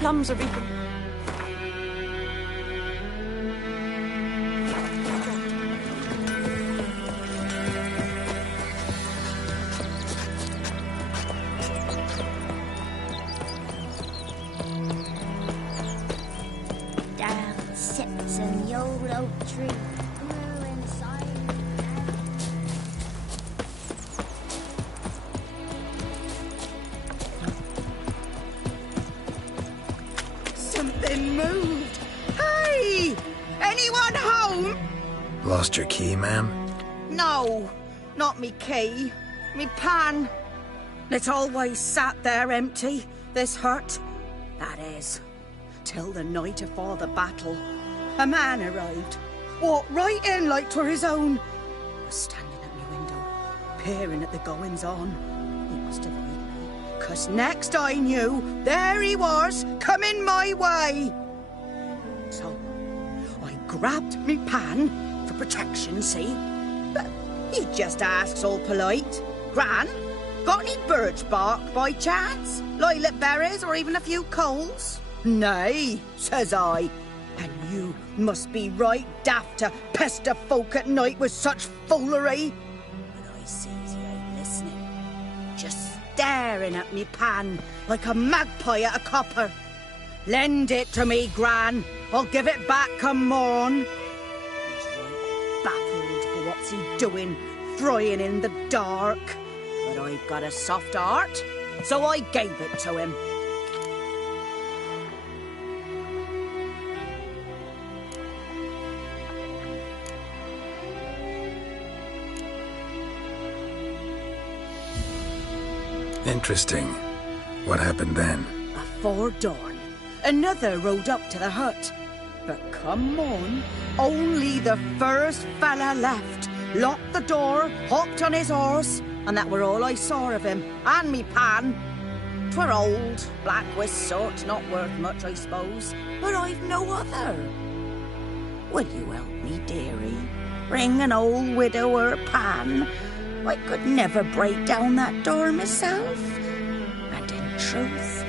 plums are even... Down sits in the old oak tree. Something moved. Hey! Anyone home? Lost your key, ma'am? No, not me key. Me pan. It always sat there empty, this hut. That is, till the night afore the battle. A man arrived, walked right in like 'twere his own. Was standing at me window, peering at the goings-on. He must have heard me, 'cause next I knew, there he was, coming my way. So, I grabbed me pan, for protection, see? But he just asks all polite, Gran, got any birch bark by chance? Lilac berries or even a few coals? Nay, says I. And you must be right daft to pester folk at night with such foolery. But I sees he ain't listening. Just staring at me pan like a magpie at a copper. Lend it to me, Gran. I'll give it back come morn. He's right baffled for what's he doing, frying in the dark. But I've got a soft heart, so I gave it to him. Interesting. What happened then? Afore dawn, another rode up to the hut. But come on, only the first fella left. Locked the door, hopped on his horse, and that were all I saw of him, and me pan. 'Twere old, black with sort, not worth much, I suppose, but I've no other. Will you help me, dearie? Bring an old widower pan? I could never break down that door myself. And in truth,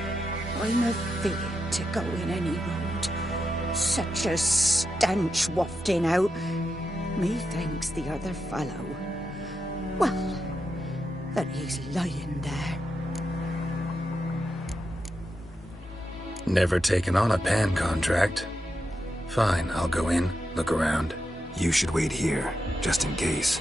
I'm afeard to go in any road. Such a stench wafting out. Methinks the other fellow, well, that he's lying there. Never taken on a pan contract. Fine, I'll go in, look around. You should wait here, just in case.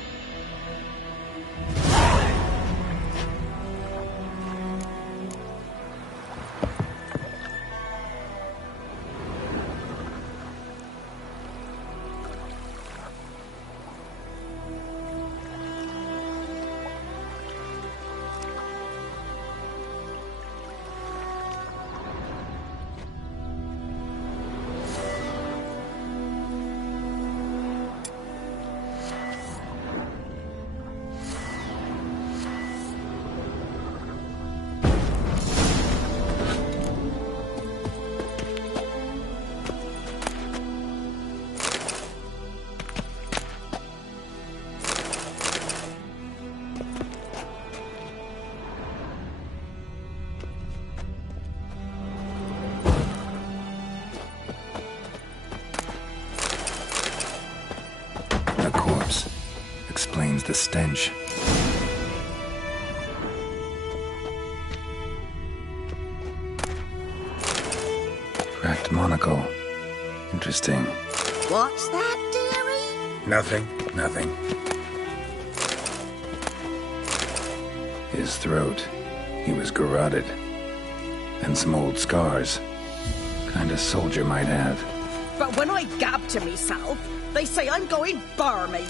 Explains the stench. Cracked monocle. Interesting. What's that, dearie? Nothing. His throat. He was garroted. And some old scars. Kind of soldier might have. But when I gab to myself, they say I'm going barmy.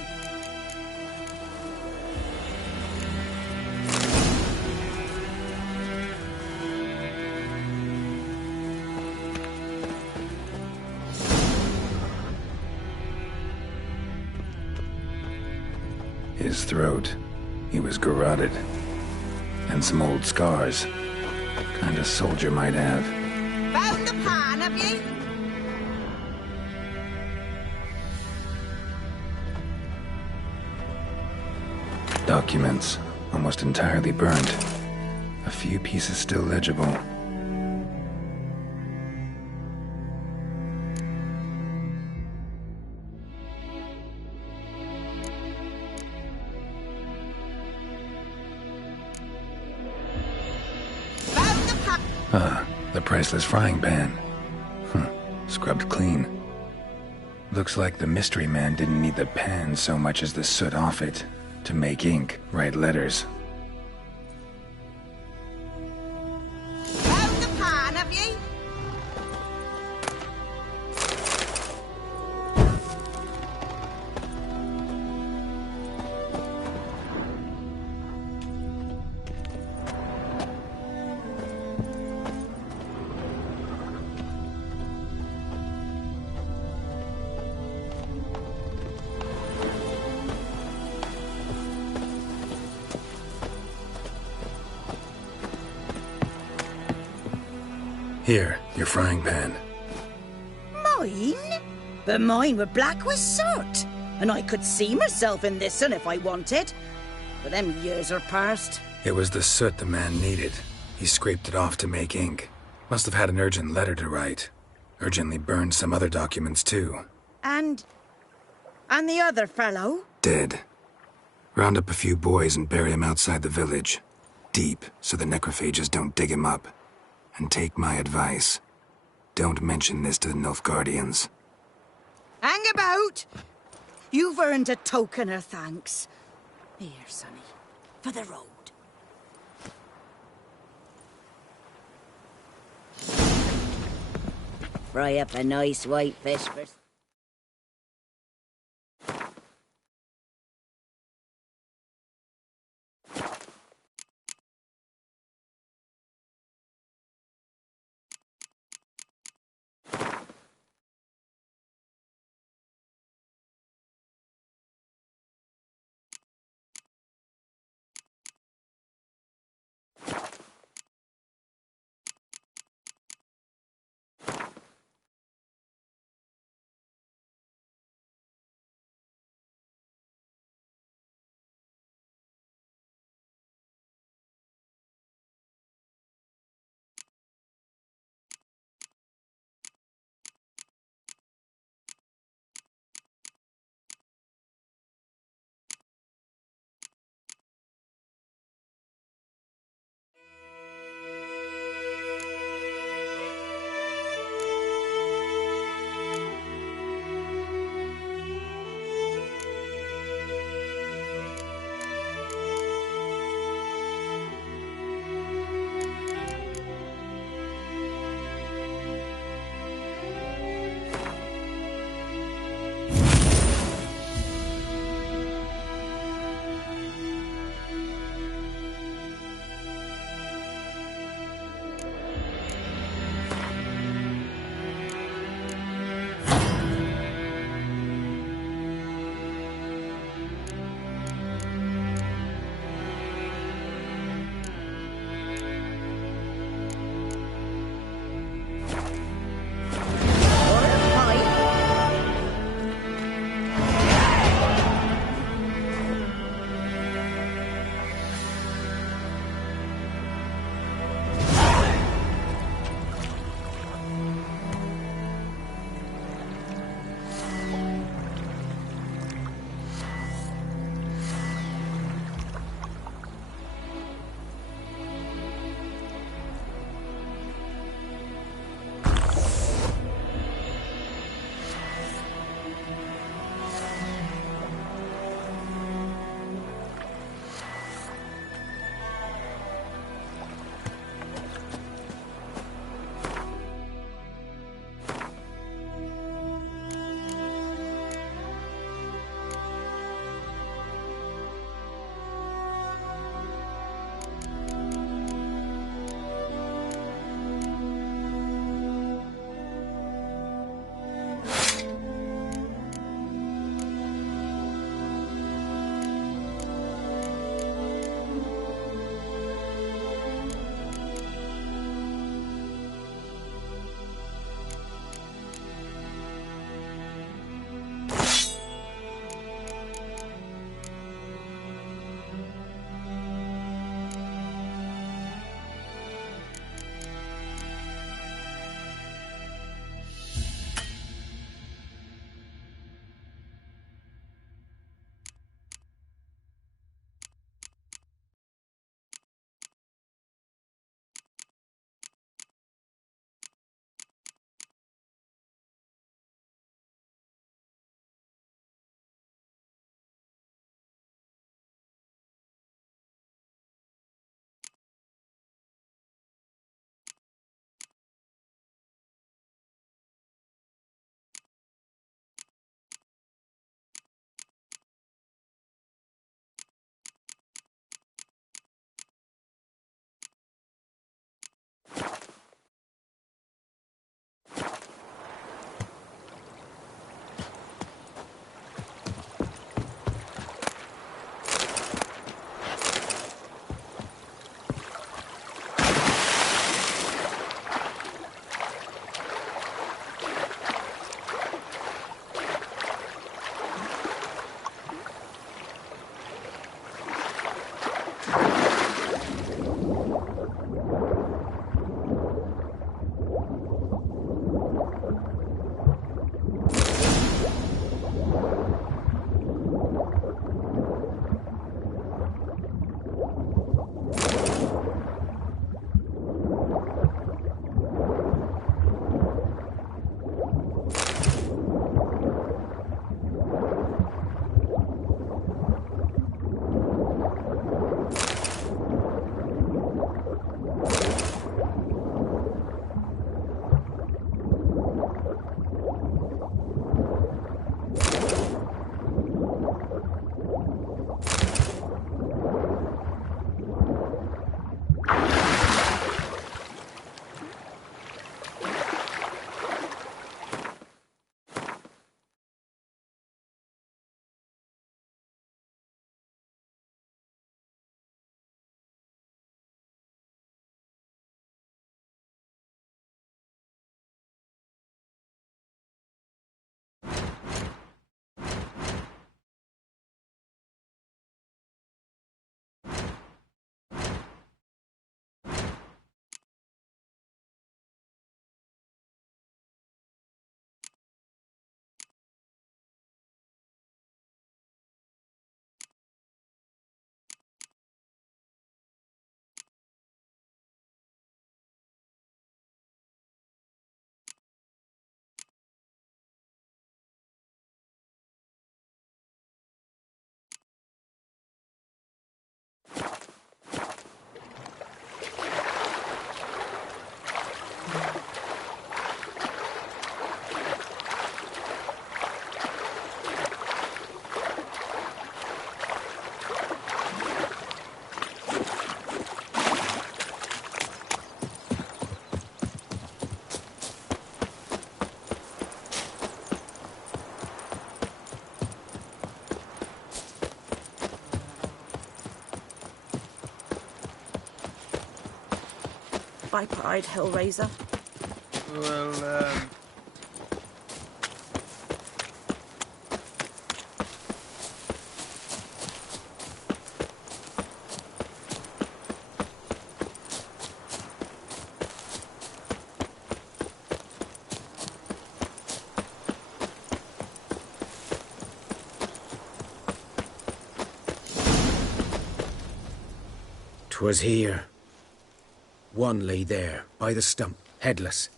His throat. He was garroted. And some old scars. Kind of soldier might have. Found the pan, have you? Documents. Almost entirely burnt. A few pieces still legible. priceless frying pan. Scrubbed clean. Looks like the mystery man didn't need the pan so much as the soot off it to make ink, write letters. Found the pan, have you? Here, your frying pan. Mine? But mine were black with soot, and I could see myself in this one if I wanted. But them years are past. It was the soot the man needed. He scraped it off to make ink. Must have had an urgent letter to write. Urgently burned some other documents too. And the other fellow? Dead. Round up a few boys and bury him outside the village. Deep, so the necrophages don't dig him up. And take my advice. Don't mention this to the Nilfgaardians. Hang about! You've earned a token of thanks. Here, sonny, for the road. Fry up a nice white fish for... viper-eyed hellraiser. Well, 'twas here. One lay there, by the stump, headless.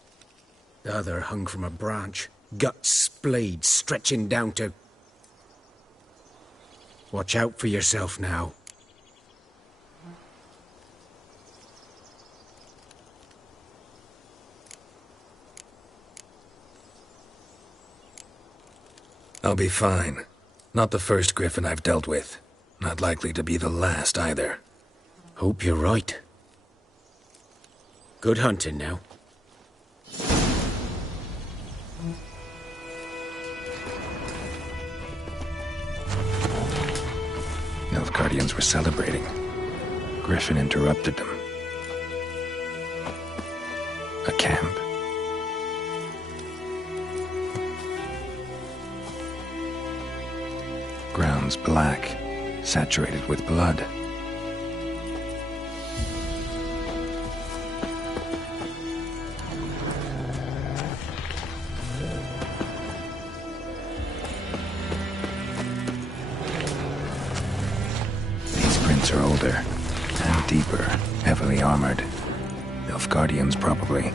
The other hung from a branch, guts splayed, stretching down to... Watch out for yourself now. I'll be fine. Not the first griffin I've dealt with. Not likely to be the last either. Hope you're right. Good hunting now. Nilfgaardians were celebrating. Griffin interrupted them. A camp. Grounds black, saturated with blood. These prints are older and deeper, heavily armored. Nilfgaardians, probably.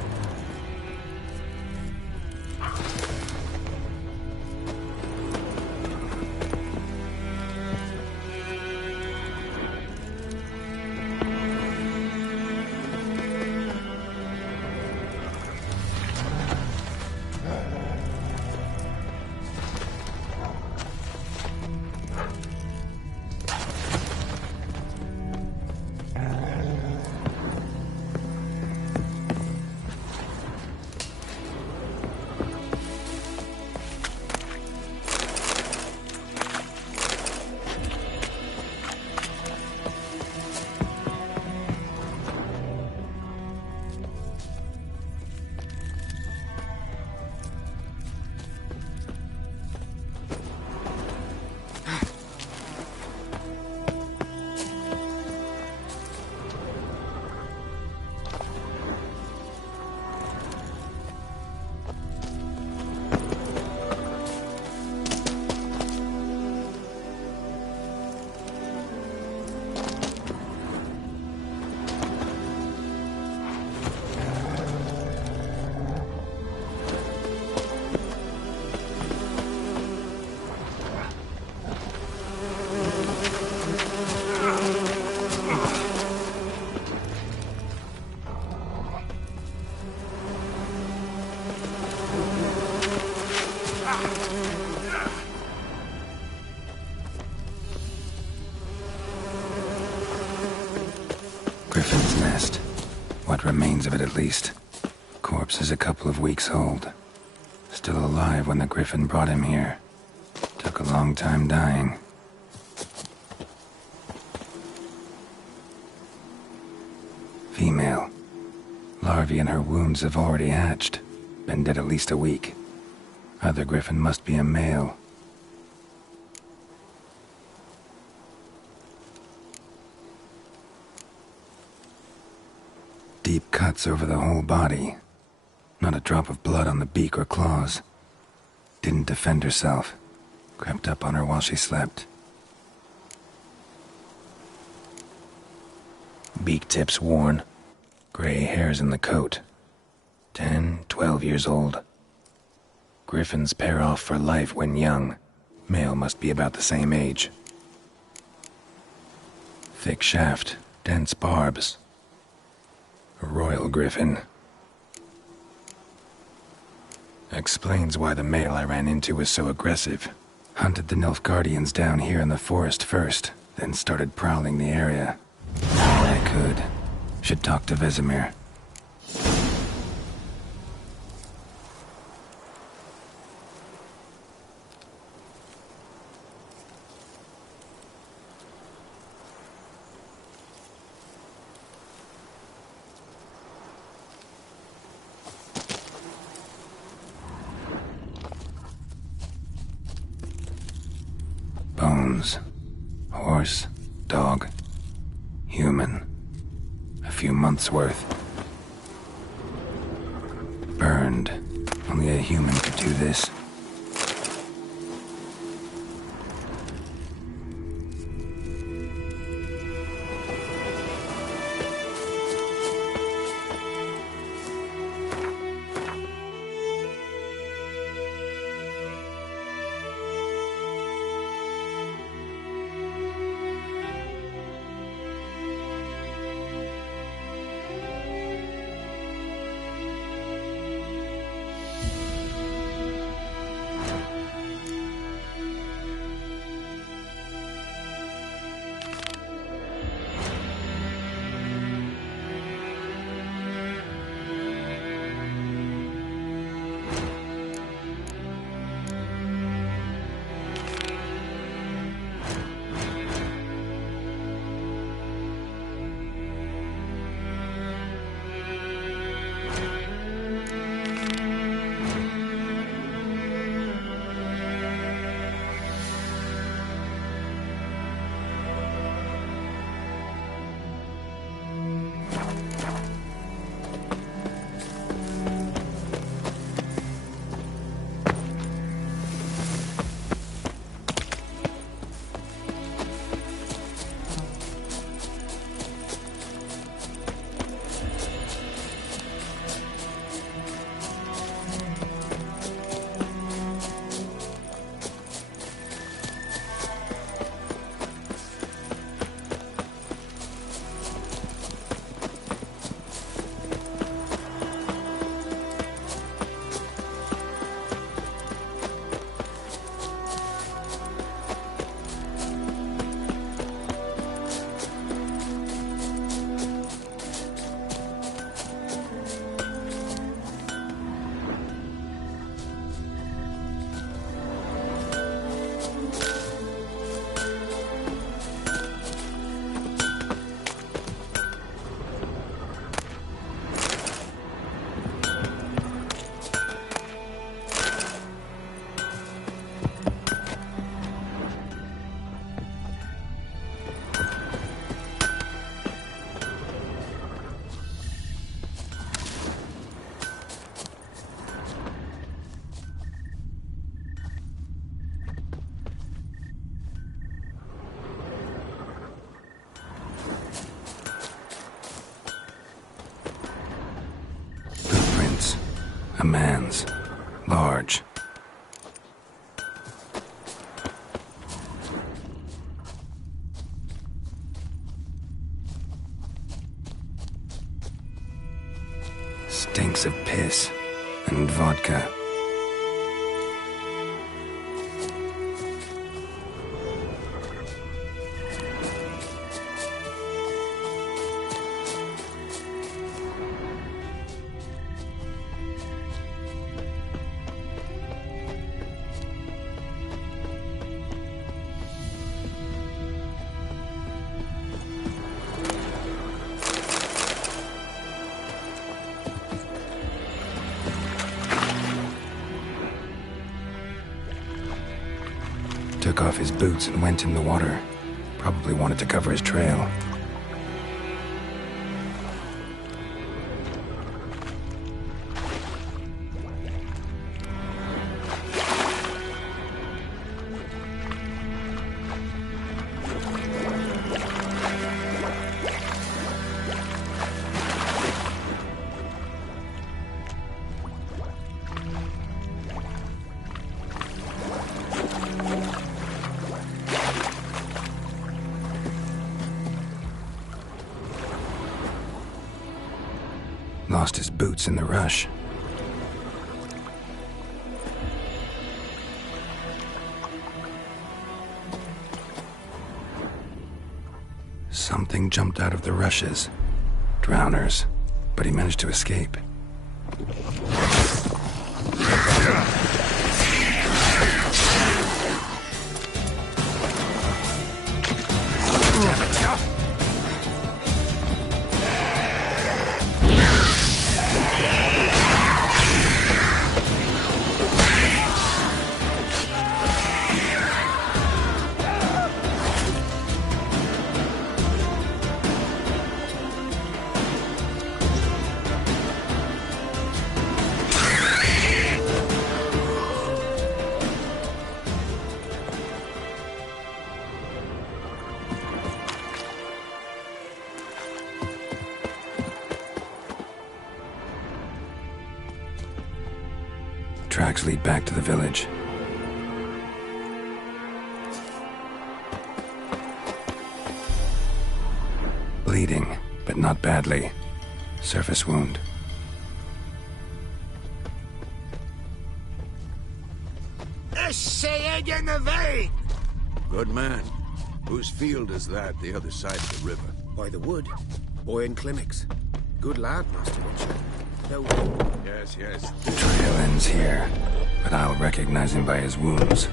Griffin's nest. What remains of it, at least. Corpse is a couple of weeks old. Still alive when the Griffin brought him here. Took a long time dying. Female. Larvae in her wounds have already hatched. Been dead at least a week. Other Griffin must be a male. Deep cuts over the whole body. Not a drop of blood on the beak or claws. Didn't defend herself. Crept up on her while she slept. Beak tips worn. Gray hairs in the coat. 10, 12 years old. Griffins pair off for life when young. Male must be about the same age. Thick shaft, dense barbs. A royal griffin. Explains why the male I ran into was so aggressive. Hunted the Nilfgaardians down here in the forest first, then started prowling the area. All I could. Should talk to Vesemir. bones. Horse, dog, human. A few months' worth. Burned. Only a human could do this. A man's. Large. Stinks of piss and vodka. Took off his boots and went in the water. Probably wanted to cover his trail. Lost his boots in the rush. Something jumped out of the rushes. Drowners. But he managed to escape. tracks lead back to the village. Bleeding, but not badly. Surface wound. Good man. Whose field is that, the other side of the river? By the wood. Boy in clinics. Good lad, Master Witcher. No. Yes, yes. The trail ends here, but I'll recognize him by his wounds.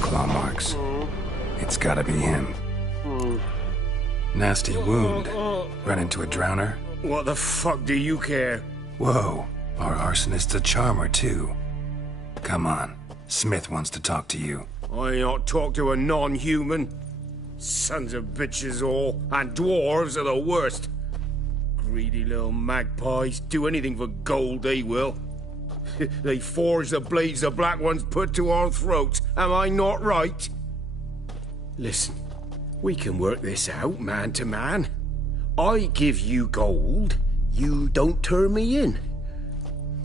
Claw marks. It's gotta be him. Nasty wound. Run into a drowner? What the fuck do you care? Whoa, our arsonist's a charmer too. Come on, Smith wants to talk to you. I not talk to a non-human. Sons of bitches all, and dwarves are the worst. Greedy little magpies, do anything for gold they will. They forge the blades the black ones put to our throats. Am I not right? Listen, we can work this out man to man. I give you gold, you don't turn me in.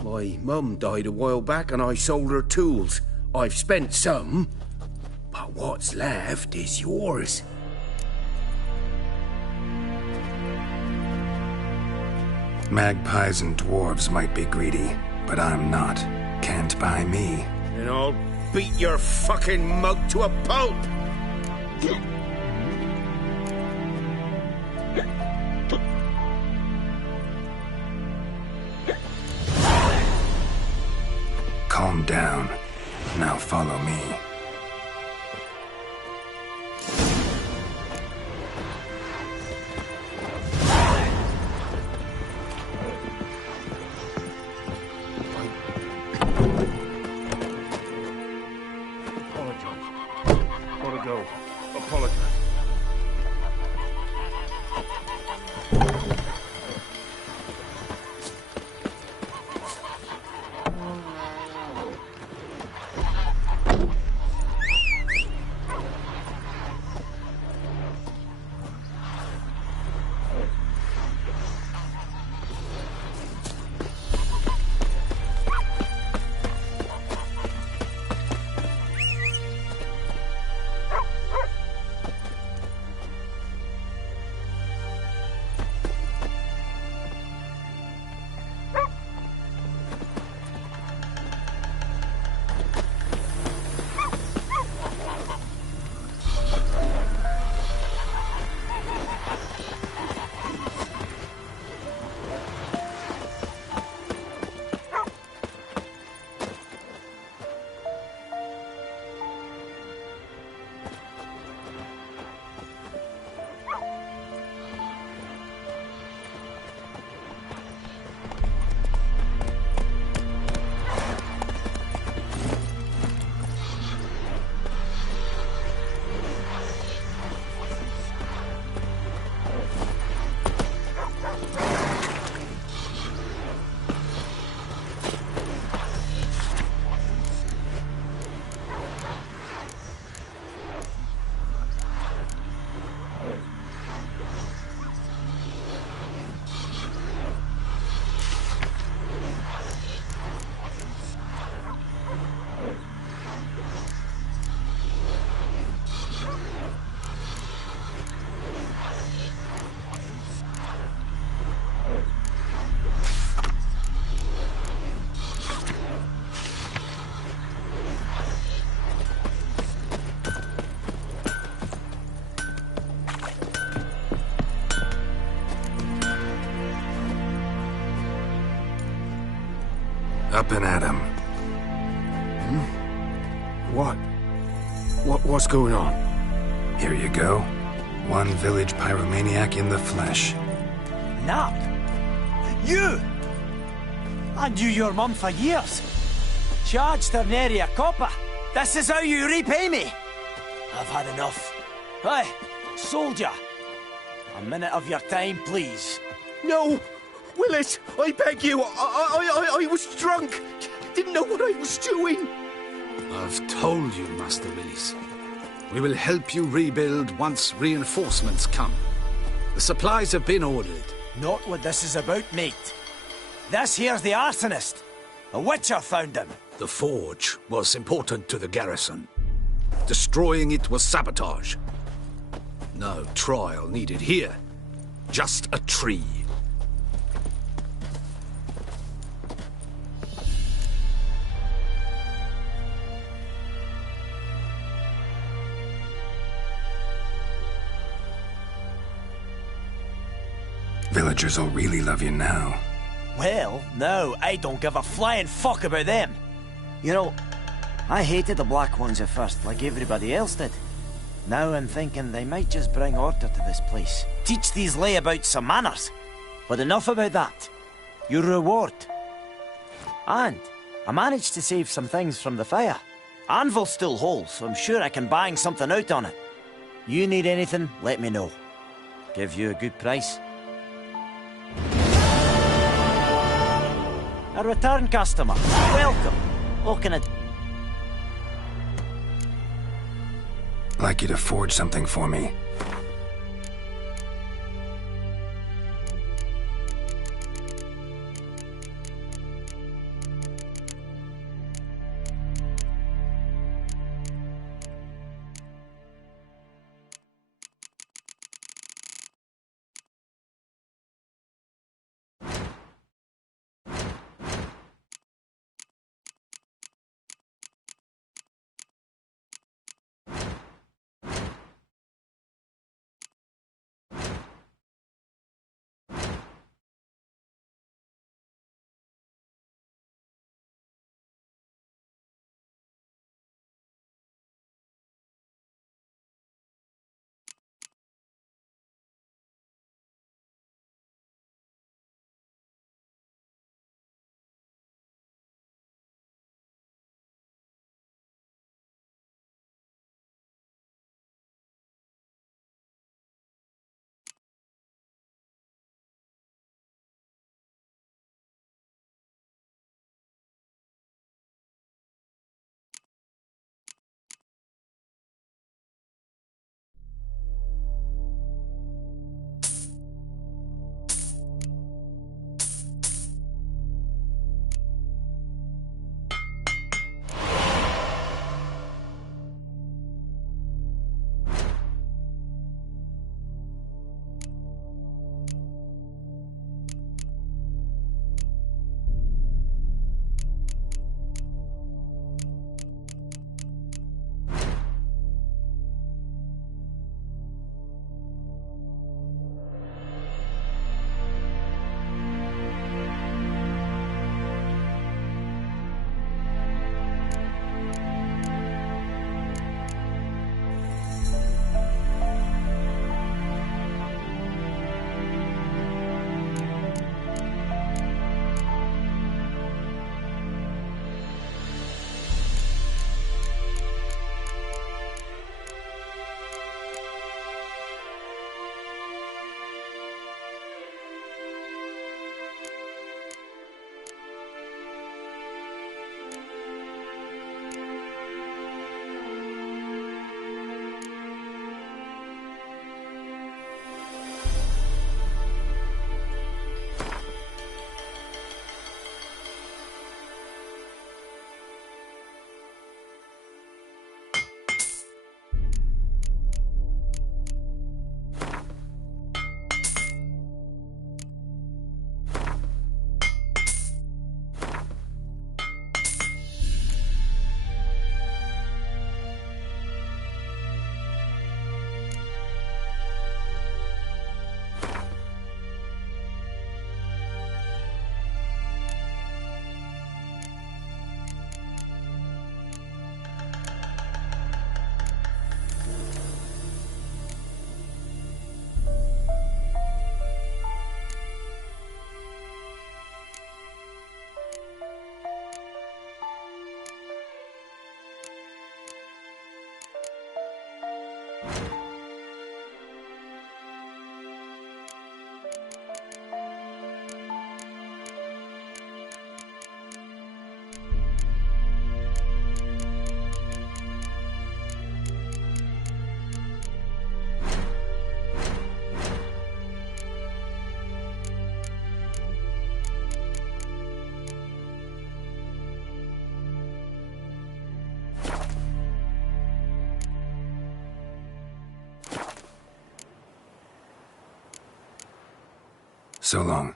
My mum died a while back and I sold her tools. I've spent some, but what's left is yours. Magpies and dwarves might be greedy, but I'm not. Can't buy me. And I'll beat your fucking mug to a pulp! Calm down. Now follow me. Up and at 'em. What's going on? Here you go. One village pyromaniac in the flesh. Nap? You! I knew your mum for years. Charged her nary a copper. This is how you repay me. I've had enough. Hey, soldier. A minute of your time, please. No! Willis, I beg you, I was drunk. Didn't know what I was doing. I've told you, Master Willis. We will help you rebuild once reinforcements come. The supplies have been ordered. Not what this is about, mate. This here's the arsonist. A witcher found him. The forge was important to the garrison. Destroying it was sabotage. No trial needed here. Just a tree. Villagers will really love you now. Well, no, I don't give a flying fuck about them. You know, I hated the Black Ones at first, like everybody else did. Now I'm thinking they might just bring order to this place. Teach these layabouts some manners. But enough about that. Your reward. And I managed to save some things from the fire. Anvil's still whole, so I'm sure I can bang something out on it. You need anything, let me know. Give you a good price. A return customer. Welcome. What can I... Like you to forge something for me. So long.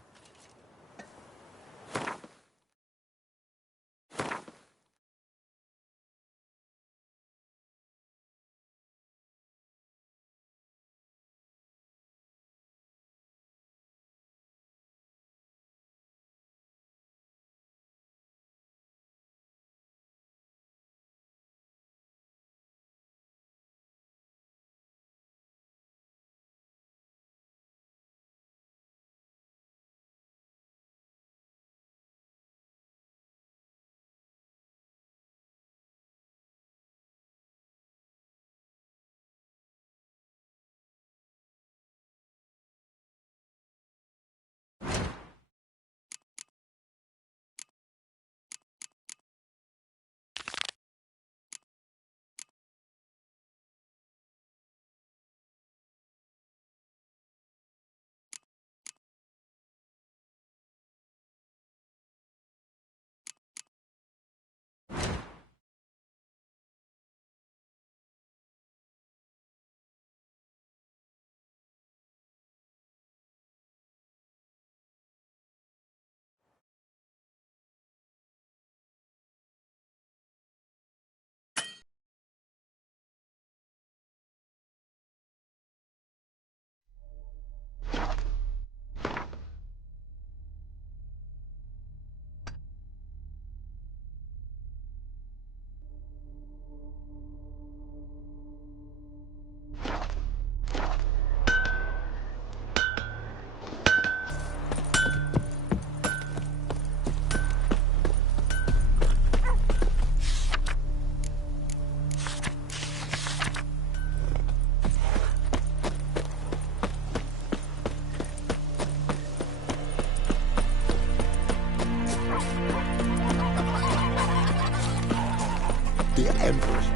The Empress.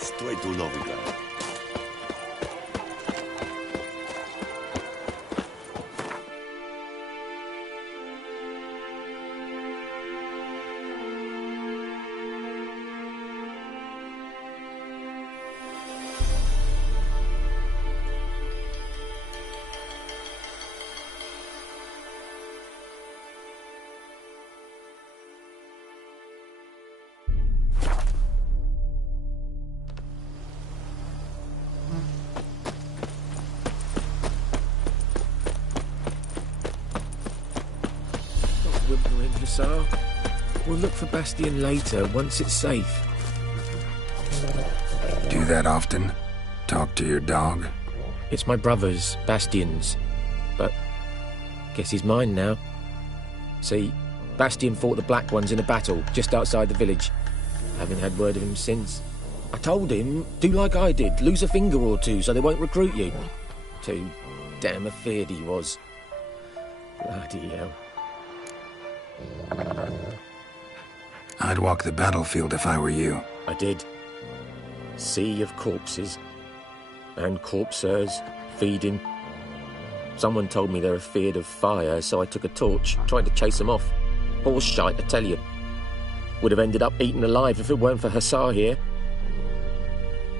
Straight to Novigrad. Whimpering, Hussar. We'll look for Bastion later, once it's safe. Do that often? Talk to your dog? It's my brother's, Bastion's. But guess he's mine now. See, Bastion fought the Black Ones in a battle just outside the village. Haven't had word of him since. I told him, do like I did, lose a finger or two so they won't recruit you. Too damn afeard he was. Bloody hell. I'd walk the battlefield if I were you. I did. Sea of corpses. And corpsers, feeding. Someone told me they're afeard of fire, so I took a torch, tried to chase them off. Horse shite, I tell you. Would have ended up eaten alive if it weren't for Hussar here.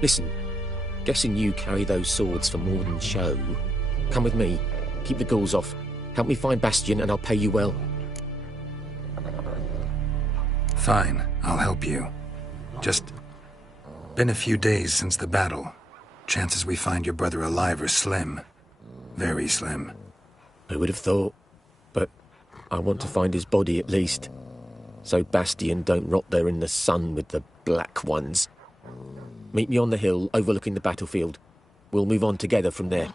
Listen, guessing you carry those swords for more than show. Come with me, keep the ghouls off. Help me find Bastion and I'll pay you well. Fine, I'll help you. Just been a few days since the battle. Chances we find your brother alive are slim. Very slim. I would have thought, but I want to find his body at least. so Bastion don't rot there in the sun with the Black Ones. Meet me on the hill overlooking the battlefield. We'll move on together from there.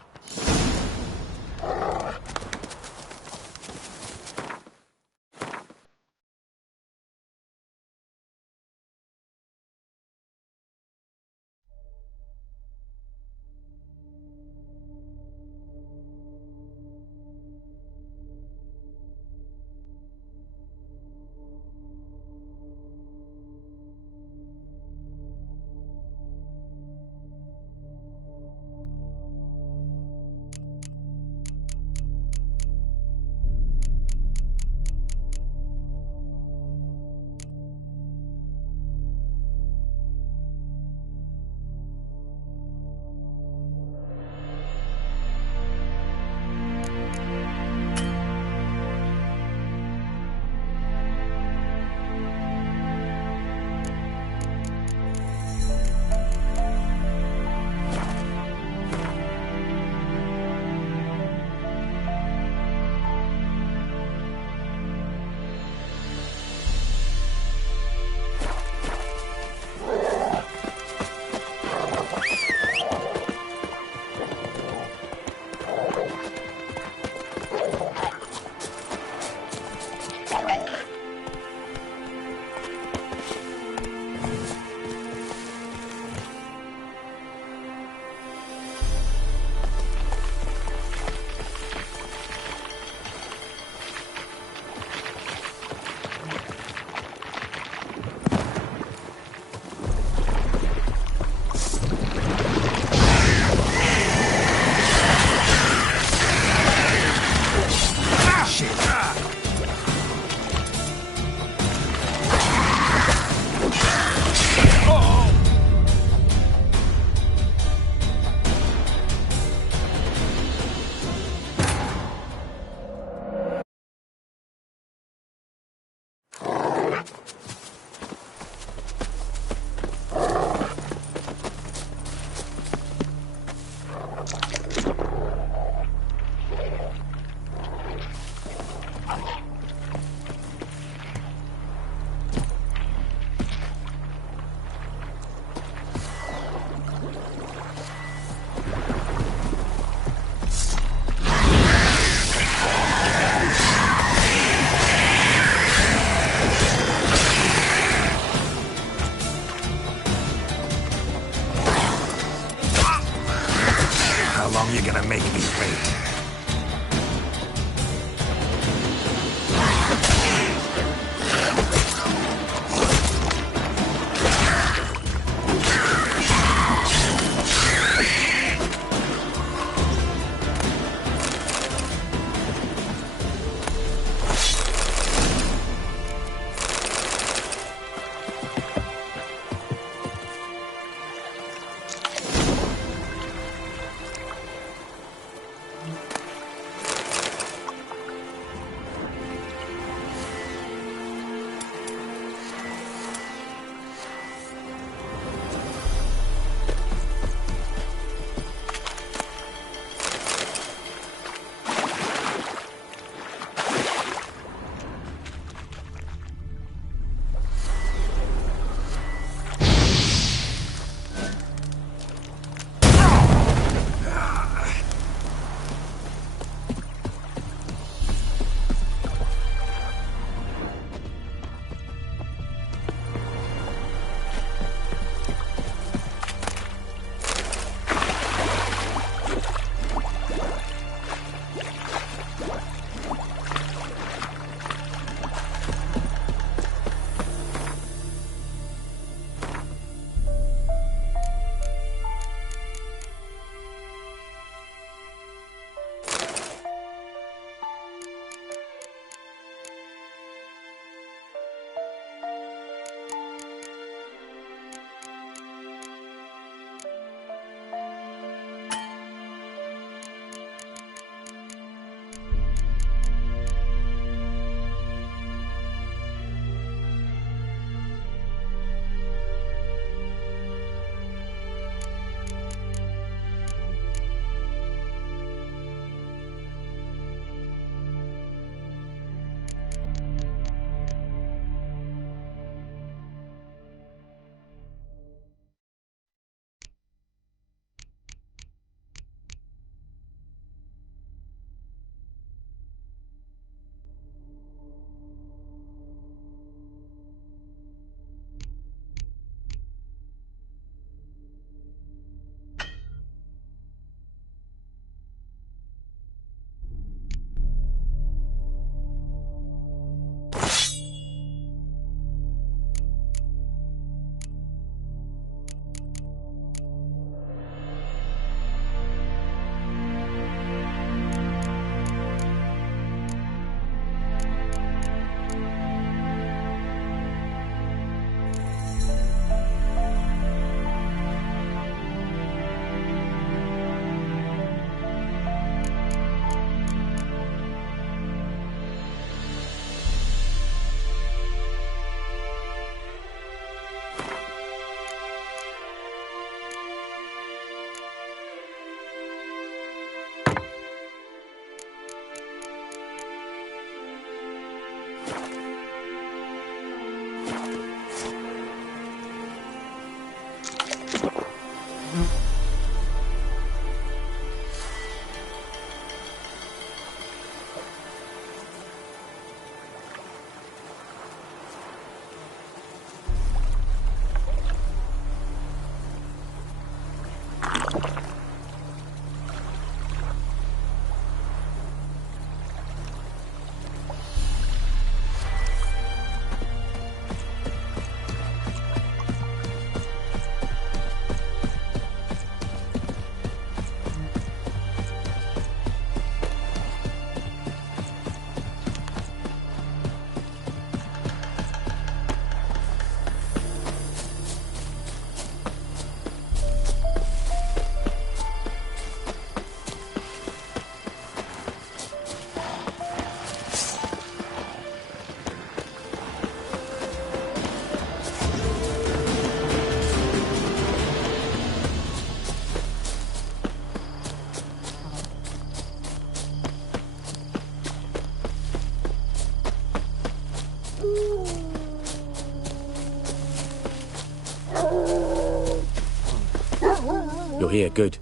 Rivia, good.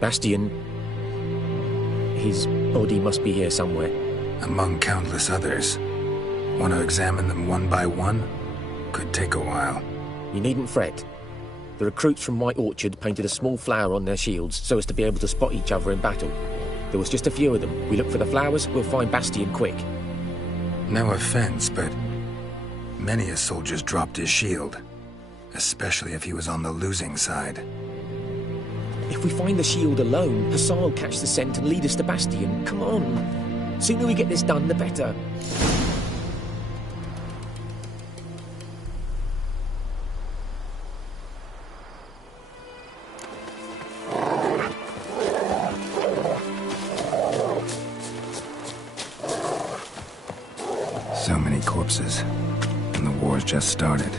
Bastian... his body must be here somewhere. Among countless others. Want to examine them one by one? Could take a while. You needn't fret. The recruits from White Orchard painted a small flower on their shields so as to be able to spot each other in battle. There was just a few of them. We look for the flowers, we'll find Bastian quick. No offense, but many a soldier's dropped his shield. Especially if he was on the losing side. If we find the shield alone, Hussar will catch the scent and lead us to Bastian. Come on. Sooner we get this done, the better. So many corpses, and the war's just started.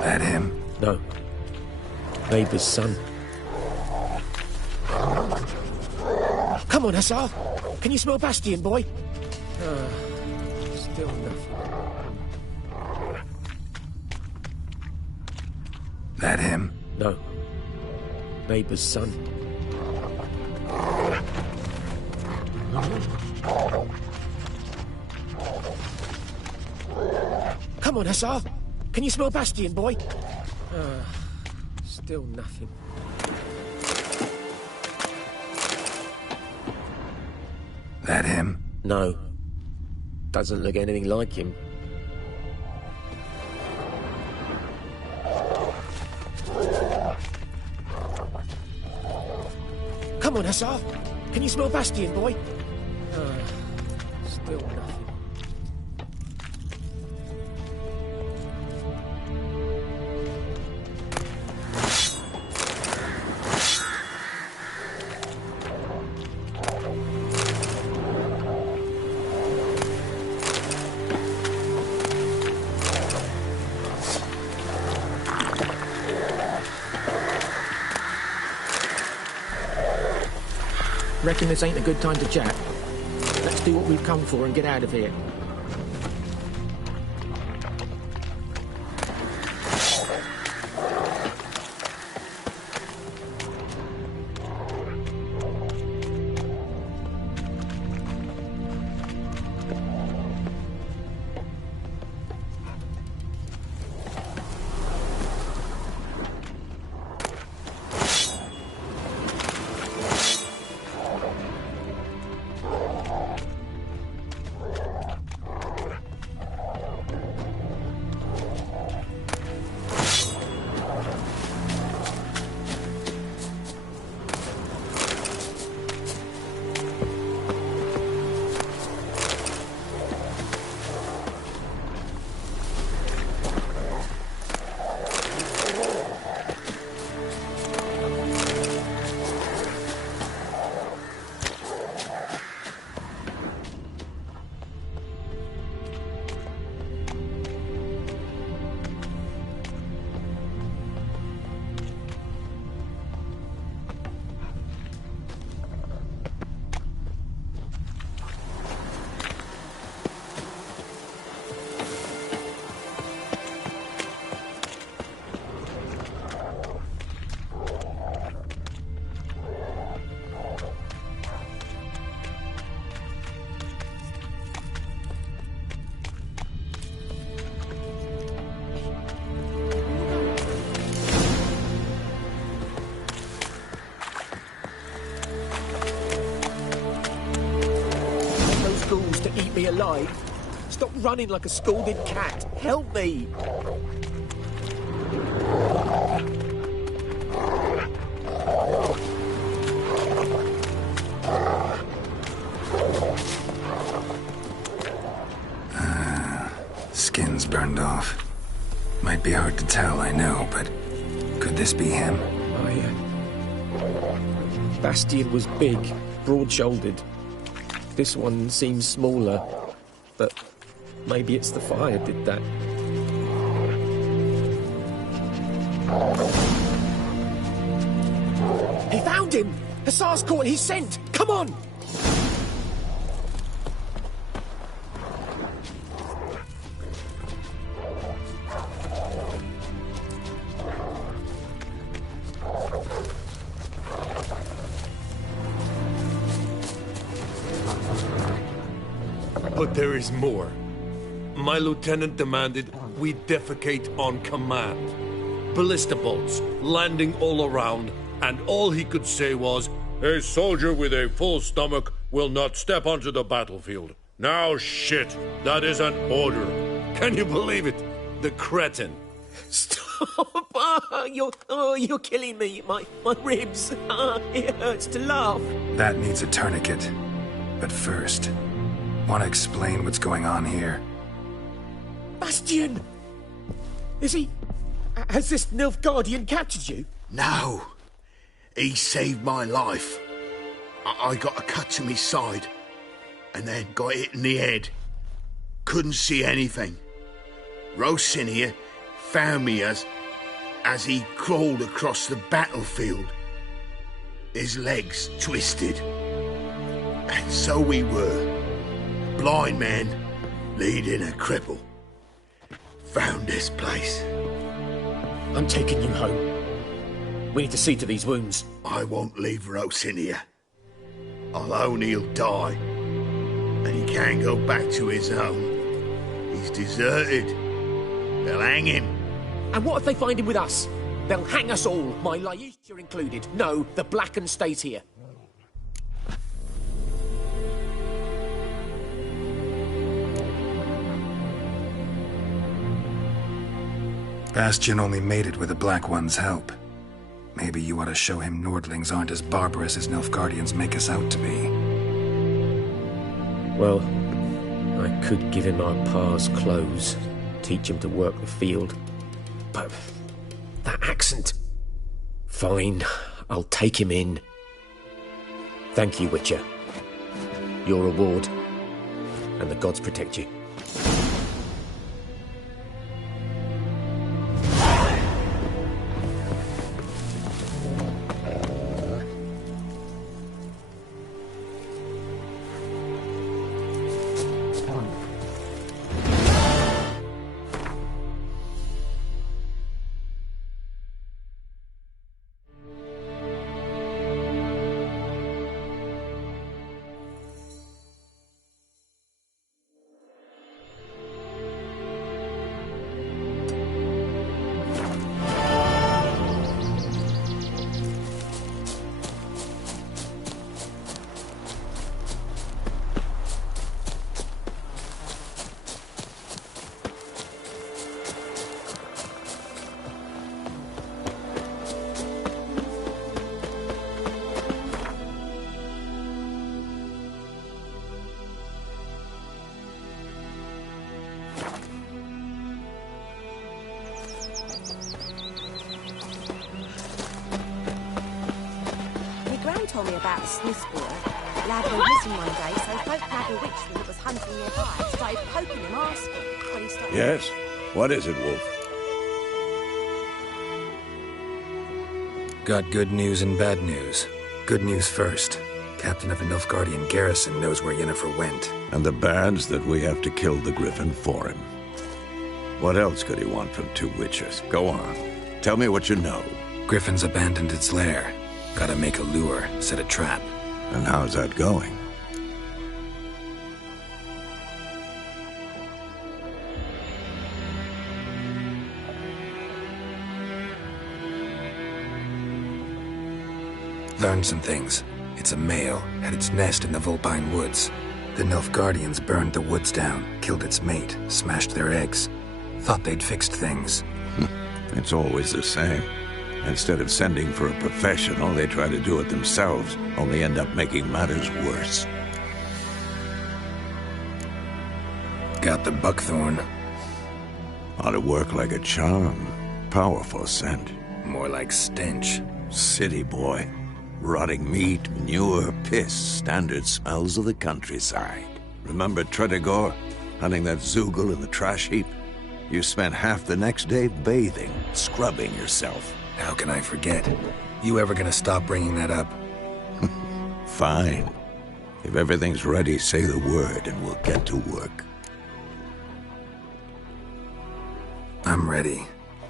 That him? No. Neighbour's son. Come on, Hussar! Can you smell Bastian, boy? Still nothing. That him? No. Neighbour's son. Come on, Hussar! Can you smell Bastian, boy? Still nothing. That him? No. Doesn't look anything like him. Come on, Hussar! Can you smell Bastian, boy? Still nothing. Reckon this ain't a good time to chat. Let's do what we've come for and get out of here. alive. Stop running like a scalded cat. Help me. Skin's burned off. Might be hard to tell, I know, but could this be him? Bastian was big, broad-shouldered. This one seems smaller, but maybe it's the fire did that. He found him! Hussar's caught his scent! Come on! But there is more. My lieutenant demanded we defecate on command. Ballista bolts, landing all around, and all he could say was, "A soldier with a full stomach will not step onto the battlefield." Now shit, that is an order. Can you believe it? The cretin. Stop! You're killing me. My ribs. It hurts to laugh. That needs a tourniquet. But first, want to explain what's going on here? Bastian! Is he... Has this Nilfgaardian captured you? No. He saved my life. I got a cut to my side, and then got hit in the head. Couldn't see anything. Rosinia found me as he crawled across the battlefield. His legs twisted. And so we were. Blind man leading a cripple. Found this place. I'm taking you home. We need to see to these wounds. I won't leave Rosinia. Alone he'll die. And he can't go back to his home. He's deserted. They'll hang him. And what if they find him with us? They'll hang us all, my Laisha included. No, the Blacken stays here. Bastian only made it with the Black One's help. Maybe you ought to show him Nordlings aren't as barbarous as Nilfgaardians make us out to be. Well, I could give him our pa's clothes, teach him to work the field. But that accent... Fine, I'll take him in. Thank you, Witcher. Your reward, and the gods protect you. Told me about a Smith's boy. Lad went missing one day, so folk nabbed a witch that was hunting nearby. Started poking him, asking when he started... Yes? What is it, Wolf? Got good news and bad news. Good news first. Captain of a Nilfgaardian garrison knows where Yennefer went. And the bad's that we have to kill the Griffin for him. What else could he want from two witches? Go on. Tell me what you know. Griffin's abandoned its lair. Gotta make a lure, set a trap. And how's that going? Learned some things. It's a male, had its nest in the Vulpine Woods. The Nilfgaardians burned the woods down, killed its mate, smashed their eggs. Thought they'd fixed things. It's always the same. Instead of sending for a professional, they try to do it themselves, only end up making matters worse. Got the buckthorn. Ought to work like a charm. Powerful scent. More like stench. City boy. Rotting meat, manure, piss, standard smells of the countryside. Remember Tredegor? Hunting that Zoogle in the trash heap? You spent half the next day bathing, scrubbing yourself. How can I forget? You ever gonna stop bringing that up? Fine. If everything's ready, say the word and we'll get to work. I'm ready.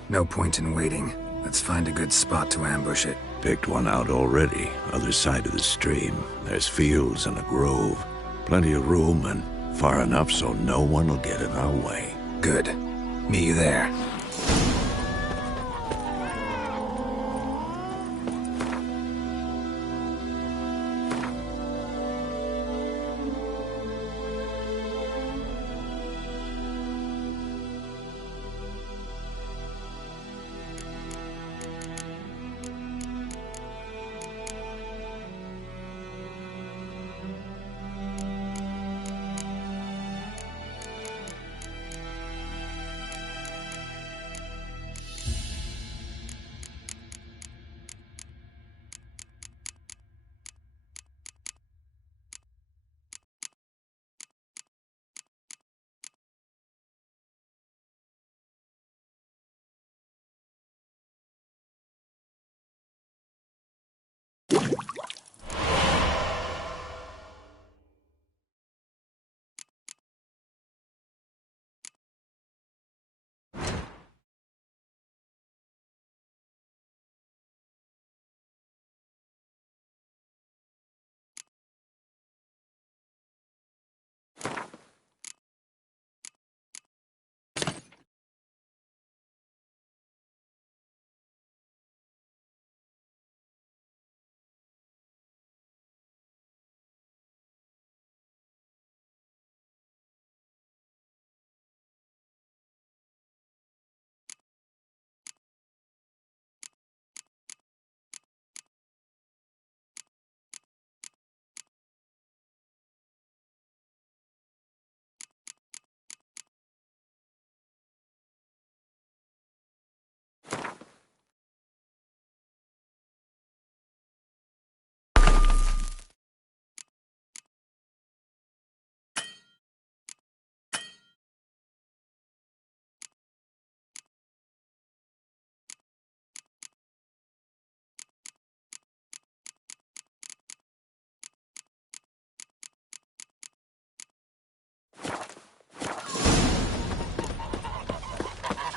No point in waiting. Let's find a good spot to ambush it. Picked one out already, other side of the stream. There's fields and a grove. Plenty of room and far enough so no one will get in our way. Good. Meet you there.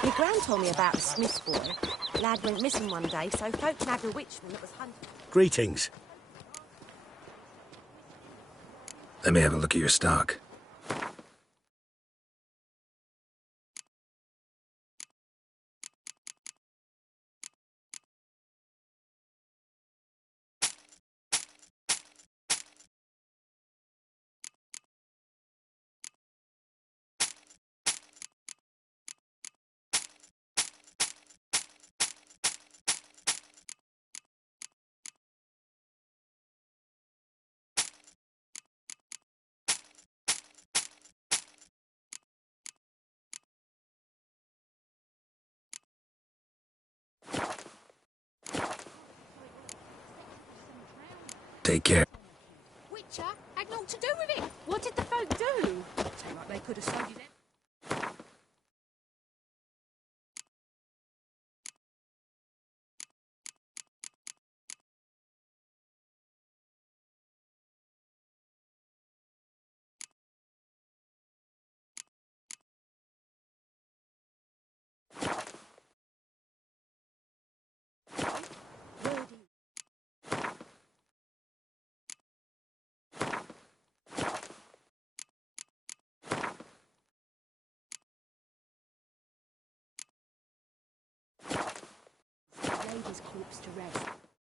Your gran told me about a Smith's boy. Lad went missing one day, so folk nagged a witchman that was hunting. Greetings. Let me have a look at your stock. Take care. Witcher had naught to do with it. What did the folk do? Seemed like they could have sold you them. Laid his corpse to rest.